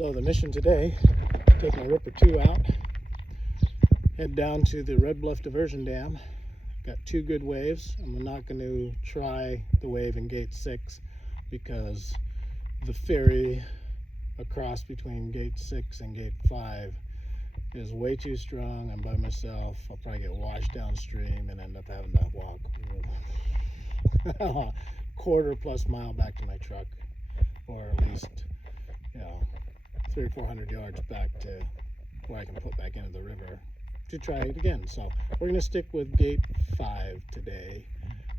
So the mission today, take my Ripper 2 out, head down to the Red Bluff Diversion Dam. Got two good waves. I'm not going to try the wave in gate 6 because the ferry across between gate 6 and gate 5 is way too strong. I'm by myself. I'll probably get washed downstream and end up having to walk a quarter plus mile back to my truck, or at least 300 or 400 yards back to where I can put back into the river to try it again. So we're going to stick with gate 5 today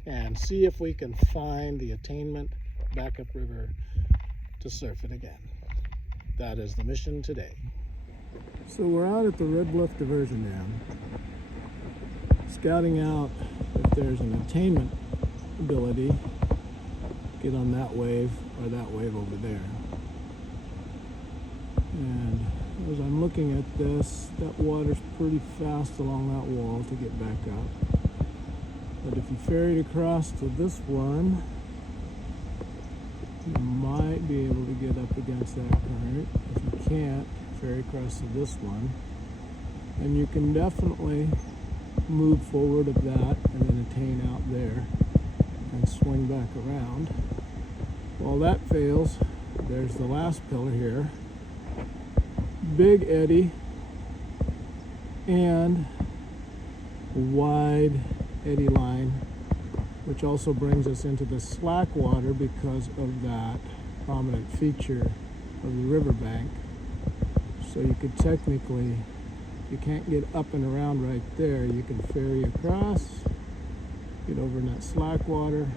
and see if we can find the attainment back upriver to surf it again. That is the mission today. So we're out at the Red Bluff Diversion Dam, scouting out if there's an attainment ability to get on that wave or that wave over there. And as I'm looking at this, that water's pretty fast along that wall to get back up. But if you ferried across to this one, you might be able to get up against that current. If you can't, ferry across to this one, and you can definitely move forward of that and then attain out there and swing back around. While that fails, there's the last pillar here. Big eddy and wide eddy line, which also brings us into the slack water because of that prominent feature of the riverbank. So you could technically, if you can't get up and around right there, you can ferry across, get over in that slack water,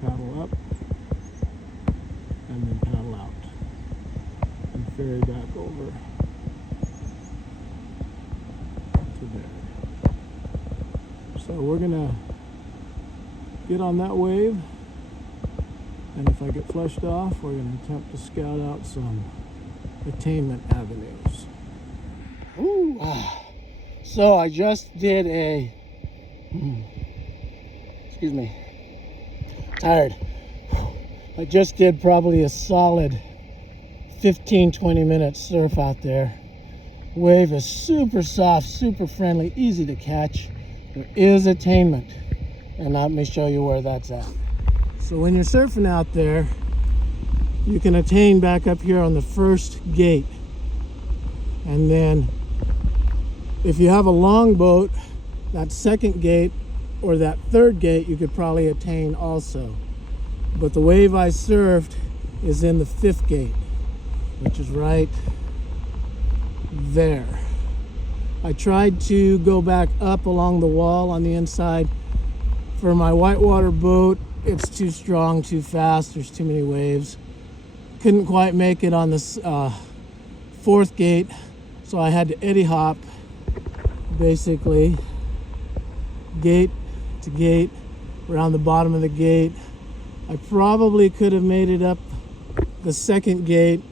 paddle up, and then paddle out, and ferry back over to there. So we're gonna get on that wave, and if I get flushed off, we're gonna attempt to scout out some attainment avenues. Ooh. So I just did a excuse me, tired. I just did probably a solid 15-20 minutes surf out there. Wave is super soft, super friendly, easy to catch. There is attainment, and let me show you where that's at. So when you're surfing out there, you can attain back up here on the first gate, and then if you have a long boat, that second gate or that third gate you could probably attain also. But the wave I surfed is in the 5th gate, which is right there. I tried to go back up along the wall on the inside. For my whitewater boat, it's too strong, too fast, there's too many waves. Couldn't quite make it on this 4th gate, so I had to eddy hop basically gate to gate around the bottom of the gate. I probably could have made it up the 2nd gate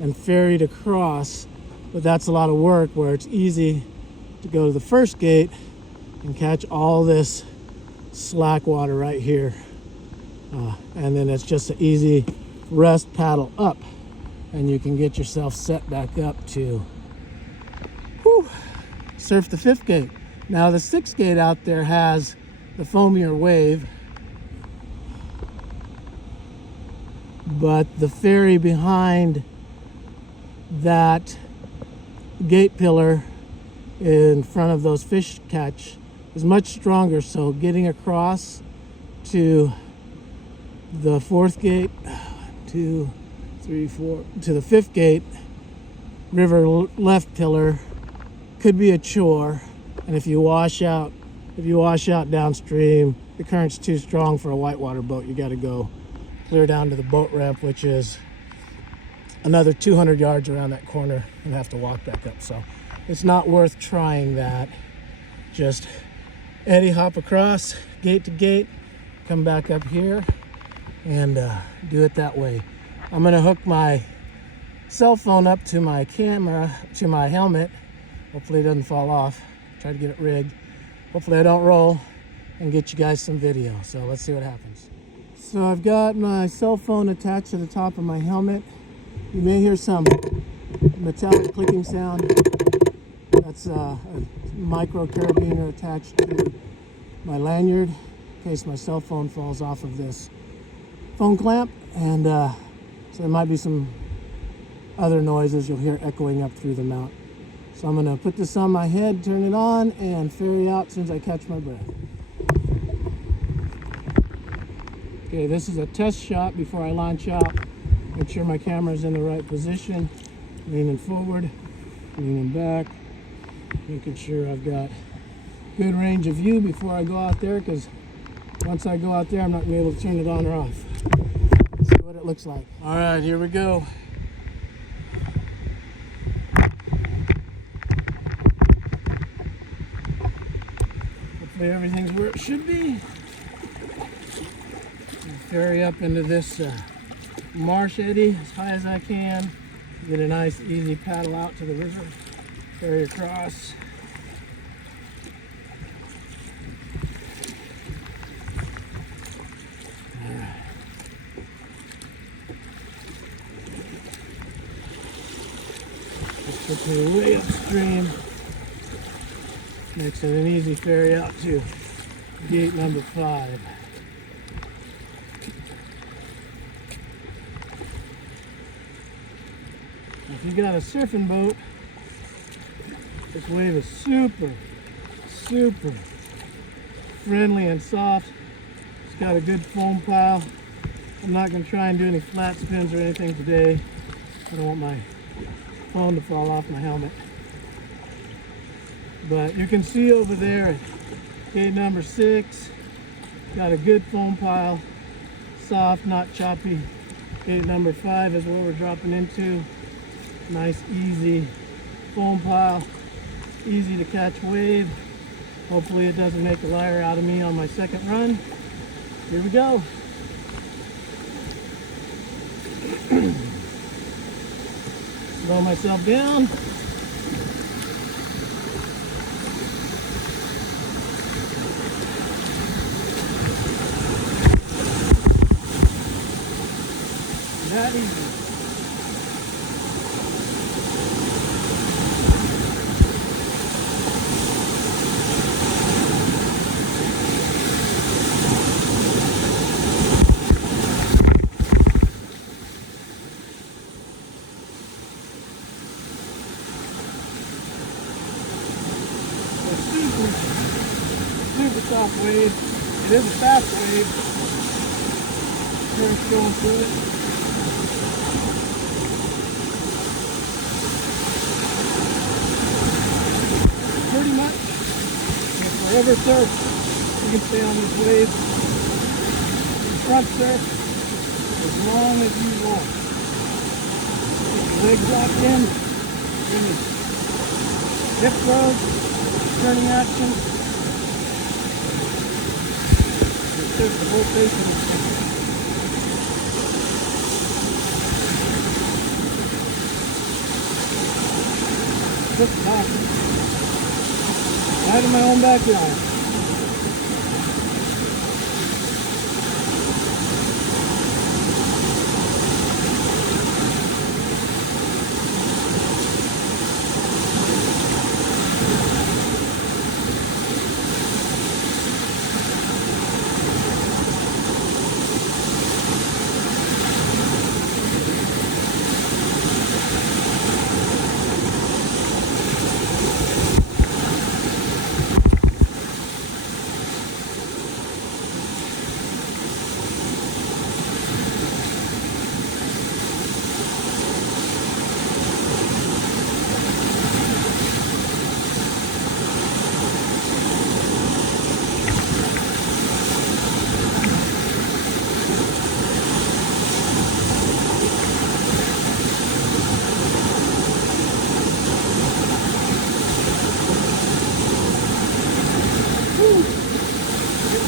and ferried across, but that's a lot of work, where it's easy to go to the 1st gate and catch all this slack water right here, and then it's just an easy rest paddle up, and you can get yourself set back up to surf the 5th gate. Now the 6th gate out there has the foamier wave, but the ferry behind that gate pillar in front of those fish catch is much stronger, so getting across to the 4th gate, 2, 3, 4, to the 5th gate river left pillar could be a chore. And if you wash out downstream, the current's too strong for a whitewater boat. You got to go clear down to the boat ramp, which is another 200 yards around that corner, and have to walk back up. So it's not worth trying that. Just eddy hop across gate to gate, come back up here, and do it that way. I'm gonna hook my cell phone up to my camera, to my helmet. Hopefully it doesn't fall off. Try to get it rigged. Hopefully I don't roll, and get you guys some video. So let's see what happens. So I've got my cell phone attached to the top of my helmet, You may hear some metallic clicking sound. That's a micro carabiner attached to my lanyard in case my cell phone falls off of this phone clamp, and so there might be some other noises you'll hear echoing up through the mount. So I'm going to put this on my head, turn it on, and ferry out as soon as I catch my breath. Okay, this is a test shot before I launch out. Make sure my camera's in the right position. Leaning forward, leaning back, making sure I've got good range of view before I go out there, because once I go out there I'm not going to be able to turn it on or off. Let's see what it looks like. All right, here we go. Hopefully everything's where it should be. Ferry up into this marsh eddy as high as I can. Get a nice easy paddle out to the river. Ferry across. Just puts me way upstream. Makes it an easy ferry out to gate number 5. If you got a surfing boat, this wave is super friendly and soft. It's got a good foam pile. I'm not going to try and do any flat spins or anything today. I don't want my phone to fall off my helmet. But you can see over there at gate number 6, got a good foam pile, soft, not choppy. Gate number 5 is where we're dropping into. Nice easy foam pile, easy to catch wave. Hopefully it doesn't make a liar out of me on my second run. Here we go. Slow myself down. That easy. Super soft wave. It is a fast wave. Current's going through it. Pretty much, if forever surf, you can stay on this wave. You front surf as long as you want. Get the legs locked in, then hip throws, turning action. The whole face of this thing. This is awesome. Right in my own backyard.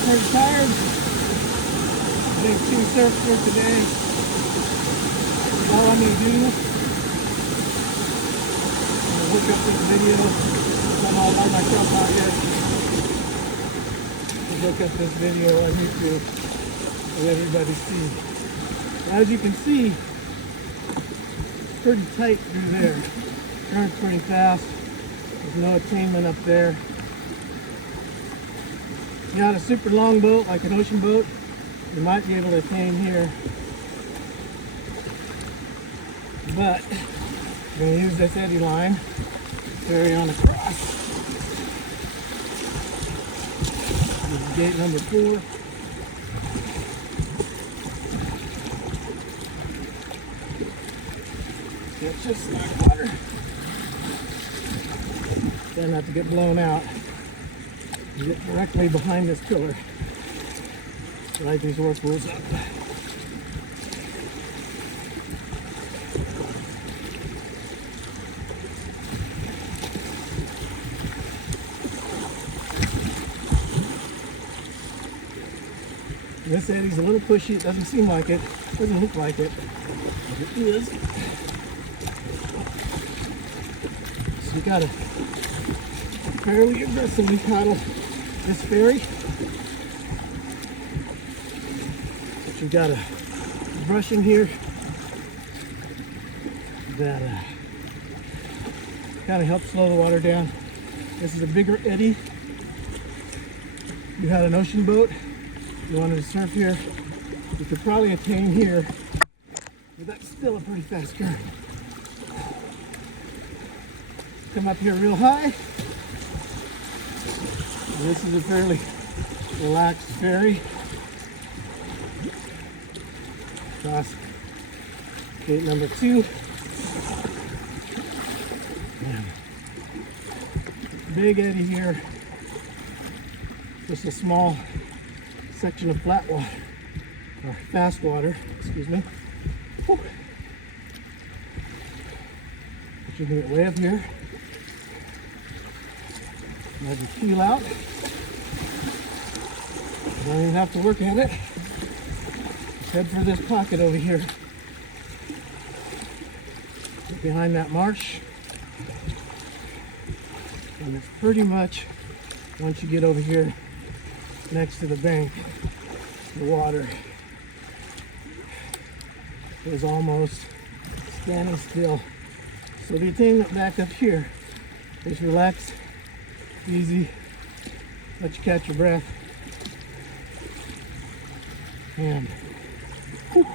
Pretty tired. Big 2 surfs for today. All I'm going to do is look up this video. I'm all by myself out here. Look up this video on YouTube and let everybody see. As you can see, pretty tight through there. Current's pretty fast. There's no attainment up there. If you had a super long boat, like an ocean boat, you might be able to attain here. But I'm going to use this eddy line, carry on across. This is gate number 4. It's just slack water. Try not to get blown out. You get directly behind this pillar. Ride these whirlpools up. This eddy's a little pushy. It doesn't seem like it. Doesn't look like it. But it is. So you gotta fairly aggressively paddle this ferry. But you've got a brush in here that kind of helps slow the water down. This is a bigger eddy. You had an ocean boat, you wanted to surf here, you could probably attain here, but that's still a pretty fast current. Come up here real high. This is a fairly relaxed ferry. Cross gate number 2. And big eddy here. Just a small section of flat water, or fast water, excuse me. Whew. But you can get way up here. As you peel out, you don't even have to work at it. Just head for this pocket over here. Get behind that marsh. And it's pretty much, once you get over here next to the bank, the water is almost standing still. So the attainment back up here is relaxed, easy, let you catch your breath, and whew,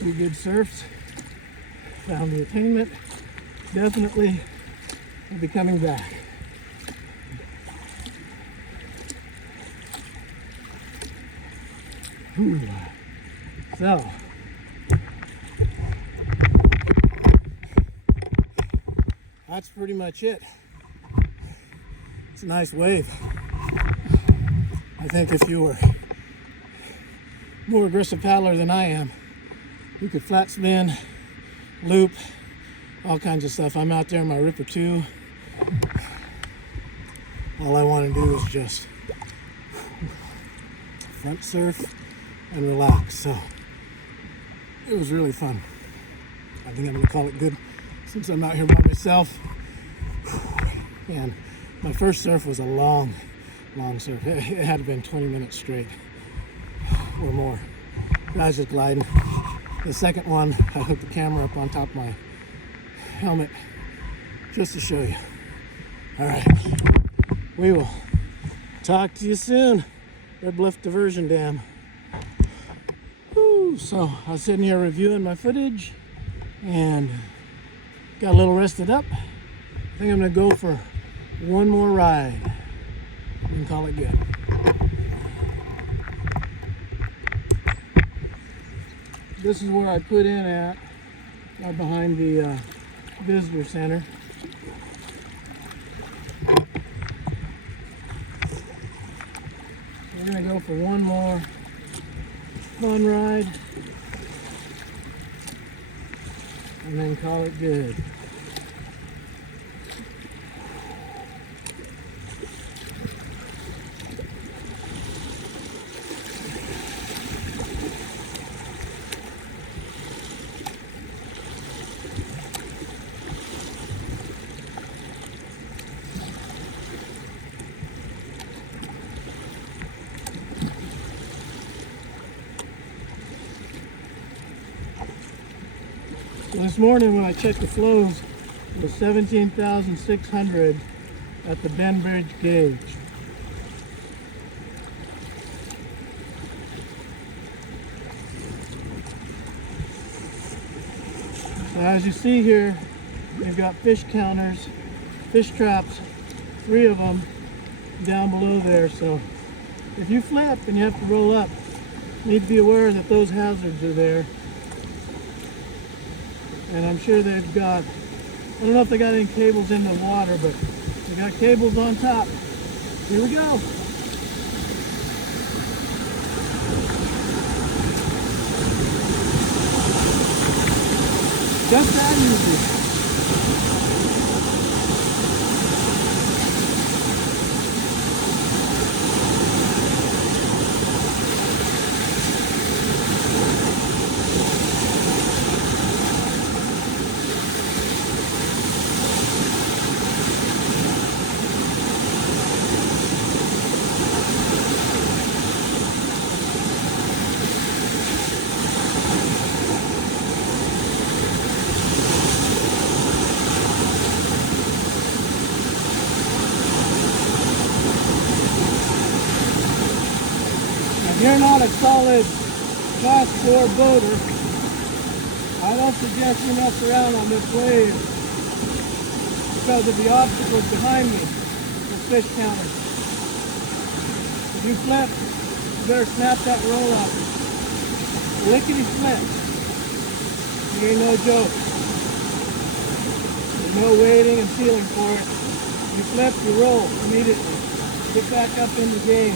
2 good surfs. Found the attainment. Definitely will be coming back. Whew. So that's pretty much it. It's a nice wave. I think if you were more aggressive paddler than I am, you could flat spin, loop, all kinds of stuff. I'm out there in my Ripper 2. All I want to do is just front surf and relax. So it was really fun. I think I'm going to call it good since I'm out here by myself. And my first surf was a long surf. It had to have been 20 minutes straight or more. I was just gliding. The second one, I hooked the camera up on top of my helmet just to show you. All right, we will talk to you soon. Red Bluff Diversion Dam. Woo. So I was sitting here reviewing my footage and got a little rested up. I think I'm gonna go for one more ride and call it good. This is where I put in at, right behind the visitor center. We're gonna go for one more fun ride and then call it good. So this morning when I checked the flows, it was 17,600 at the Bend Bridge gauge. So as you see here, you've got fish counters, fish traps, 3 of them down below there. So if you flip and you have to roll up, you need to be aware that those hazards are there. And I'm sure they've got, I don't know if they got any cables in the water, but they got cables on top. Here we go. Just that easy. If you're not a solid Class 4 boater, I don't suggest you mess around on this wave because of the obstacles behind me, the fish counters. If you flip, you better snap that roll up. Lickety flip. You ain't no joke. There's no waiting and feeling for it. You flip, you roll immediately. Get back up in the game.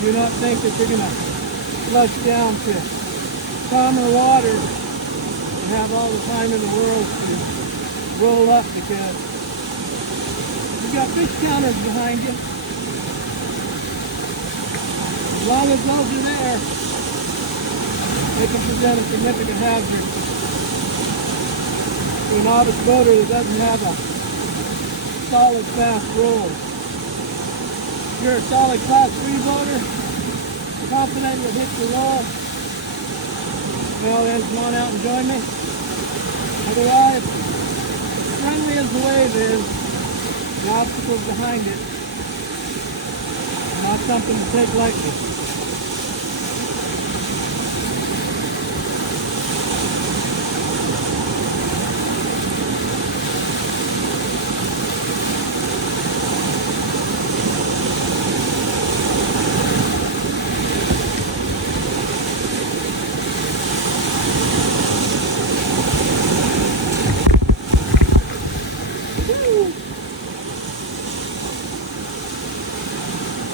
Do not think that you're going to flush down to calmer water and have all the time in the world to roll up because you've got fish counters behind you. As long as those are there, they can present a significant hazard to a novice boater that doesn't have a solid fast roll. If you're a solid Class 3 boater, you're confident you'll hit your roll, well then come on out and join me. Otherwise, as friendly as the wave is, the obstacles behind it are not something to take lightly.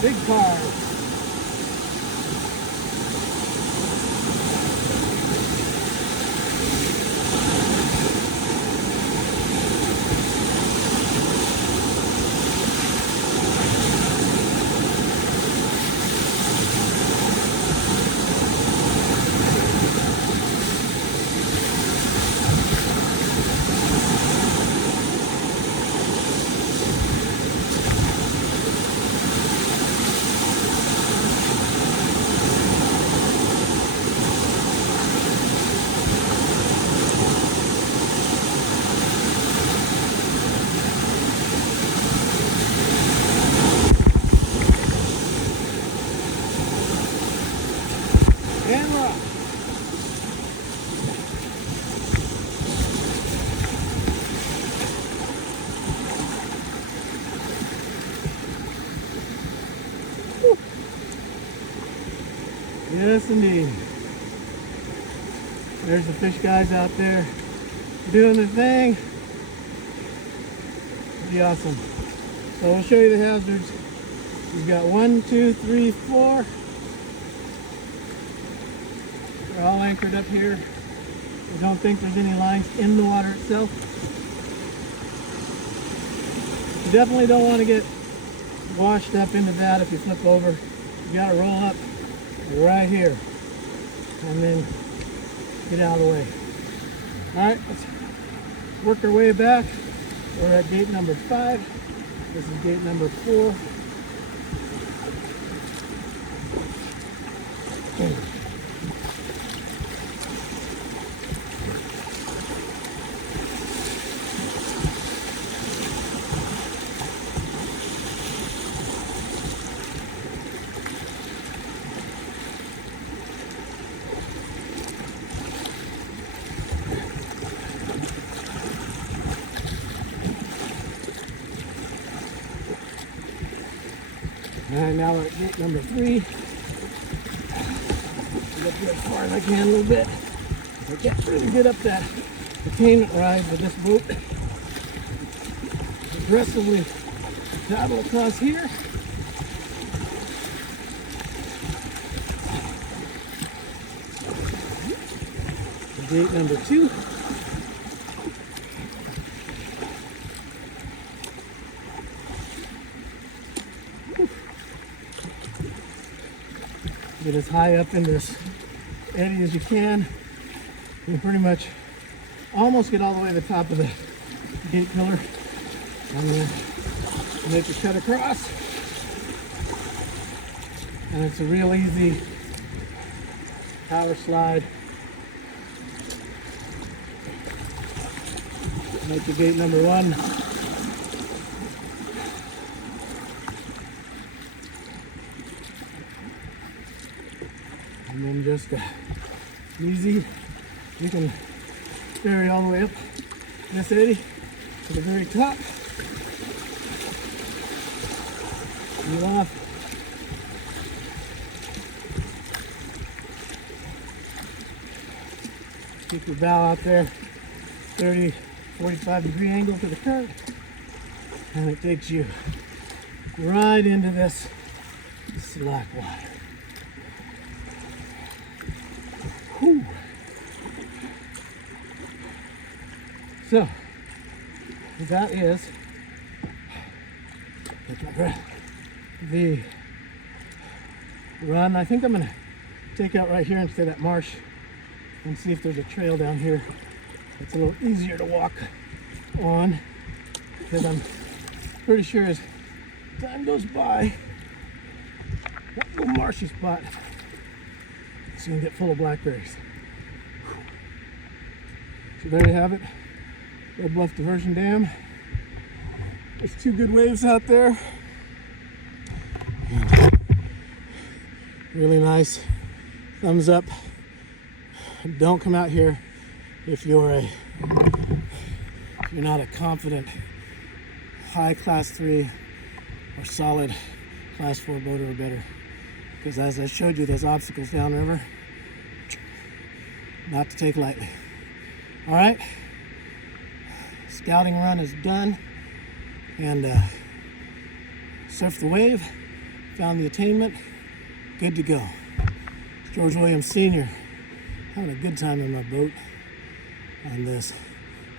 Big car. And rock. Yes, indeed. There's the fish guys out there doing their thing. Pretty awesome. So I'll show you the hazards. We've got 1, 2, 3, 4. They're all anchored up here. I don't think there's any lines in the water itself. You definitely don't want to get washed up into that if you flip over. You got to roll up right here and then get out of the way. Alright, let's work our way back. We're at gate number 5. This is gate number 4. All right, now we're at gate number 3. Get as far as I can a little bit. I can't really get up that attainment ride with this boat. Aggressively paddle across here. Gate number 2. Get as high up in this eddy as you can. You can pretty much almost get all the way to the top of the gate pillar. And then make your cut across. And it's a real easy power slide. Make your gate number 1. And then just easy, you can ferry all the way up this eddy to the very top. Get off. Keep your bow out there, 30, 45 degree angle to the current, and it takes you right into this slack water. Whew. So that is the run. I think I'm gonna take out right here instead of that marsh and see if there's a trail down here. It's a little easier to walk on because I'm pretty sure as time goes by, that little marshy spot is gonna get full of blackberries. So there you have it, Red Bluff Diversion Dam. There's 2 good waves out there. Really nice. Thumbs up. Don't come out here if you're not a confident high class 3 or solid class 4 boater or better. Because as I showed you, those obstacles downriver, not to take lightly. All right, scouting run is done, and surfed the wave, found the attainment, good to go. George Williams Sr. having a good time in my boat on this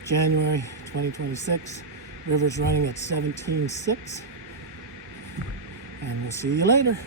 January 2026. River's running at 17.6, and we'll see you later.